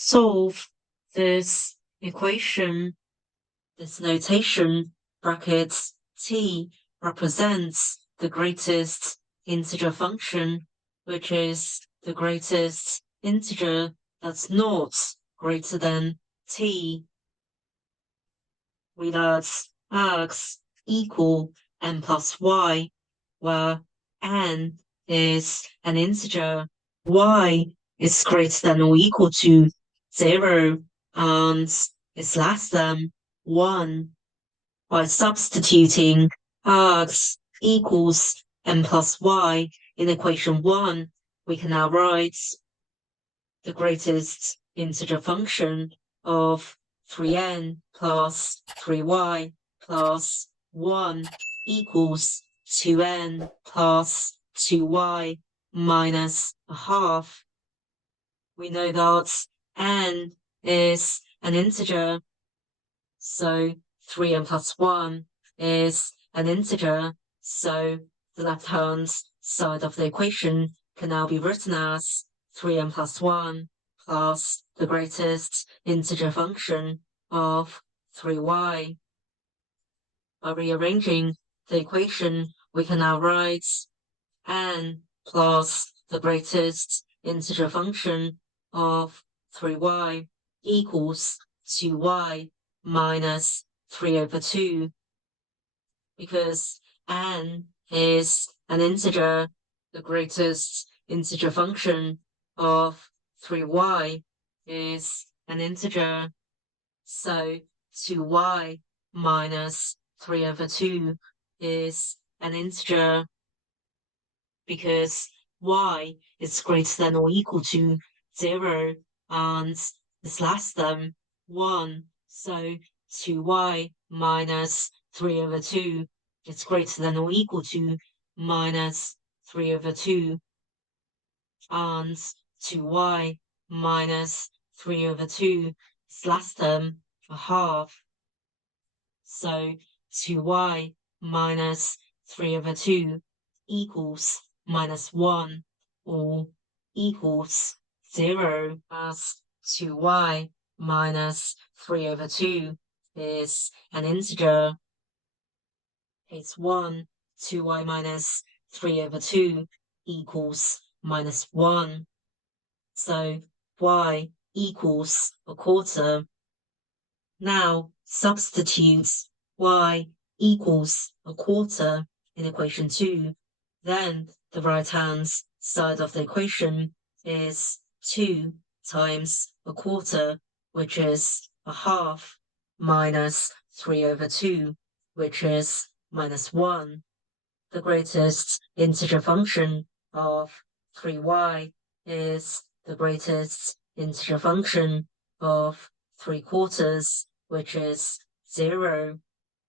solve this equation. This notation, brackets t, represents the greatest integer function, which is the greatest integer that's not greater than t. We let x equal n plus y, where n is an integer, y is greater than or equal to 0, and is less than 1. By substituting x equals n plus y in equation 1, we can now write the greatest integer function of 3n plus 3y plus 1 equals 2n plus 2y minus a half. We know that n is an integer, so 3n plus 1 is an integer, so the left-hand side of the equation can now be written as 3n plus 1 plus the greatest integer function of 3y. By rearranging the equation, we can now write n plus the greatest integer function of 3y equals 2y minus 3 over 2. Because n is an integer, the greatest integer function of 3y is an integer, so 2y minus 3 over 2 is an integer. Because y is greater than or equal to 0 and is less than 1, so 2y minus 3 over 2 is greater than or equal to minus 3 over 2, and 2y minus 3 over 2 is less than a half, so 2y minus 3 over 2 equals minus 1 or equals 0, as 2y minus 3 over 2 is an integer. Case 1, 2y minus 3 over 2 equals minus 1. So y equals a quarter. Now substitute y equals a quarter in equation 2. Then the right-hand side of the equation is 2 times a quarter, which is a half, minus 3 over 2, which is minus 1. The greatest integer function of 3y is the greatest integer function of 3 quarters, which is 0.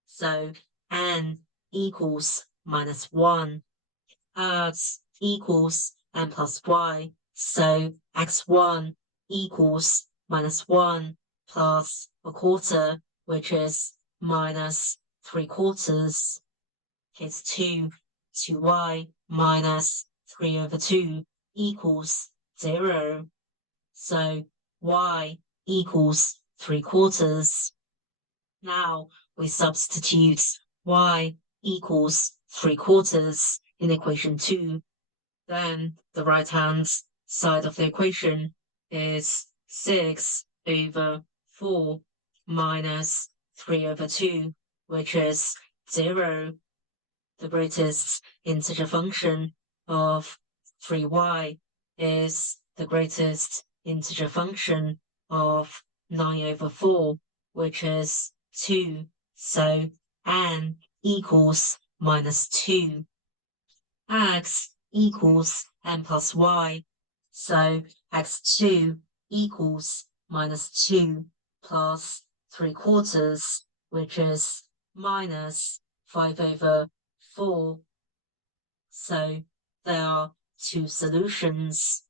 So n equals minus 1. X equals n plus y, so x1 equals minus 1 plus a quarter, which is minus 3 quarters. Case 2, 2y minus 3 over 2 equals 0. So y equals 3 quarters. Now we substitute y equals 3 quarters in equation 2. Then the right-hand side of the equation is 6 over 4 minus 3 over 2, which is 0. The greatest integer function of 3y is the greatest integer function of 9 over 4, which is 2. So n equals minus 2. X equals n plus y, so x2 equals minus 2 plus 3 quarters, which is minus 5 over 4. So there are two solutions.